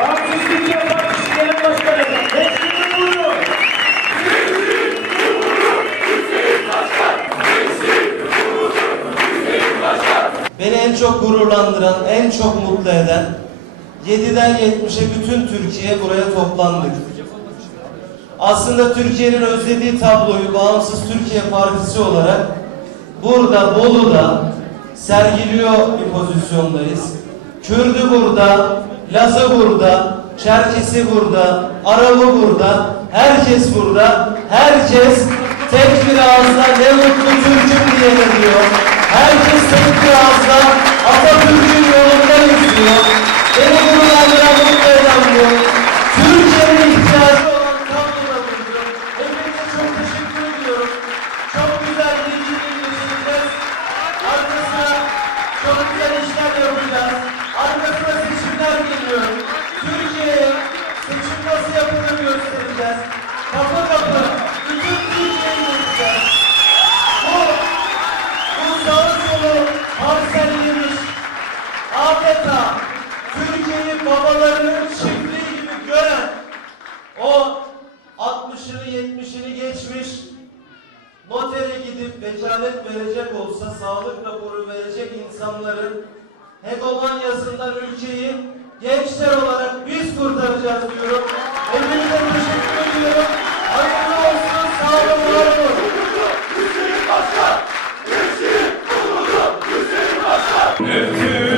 Bağımsız Türkiye Partisi Genel Başkanı. Teşekkür buyurun. Beni en çok gururlandıran, en çok mutlu eden 7'den 70'e bütün Türkiye buraya toplandık. Aslında Türkiye'nin özlediği tabloyu Bağımsız Türkiye Partisi olarak burada Bolu'da sergiliyor bir pozisyondayız. Kürdü burada, Lazı burada, Çerkesi burada, Arabı burada, herkes burada, herkes tek bir ağızla ne mutlu Türk'üm diye diyor. Herkes tek bir ağızla Atatürk'ün yolunda yüzüyor. Adeta Türkiye'yi babalarının çiftliği gibi gören o 60'ını 70'ini geçmiş notere gidip vekalet verecek olsa sağlık raporu verecek insanların hegemonyasından ülkeyi gençler olarak biz kurtaracağız diyorum. Hepinize teşekkür ediyorum. Hayırlı olsun, sağ olun, var olun. Türkiye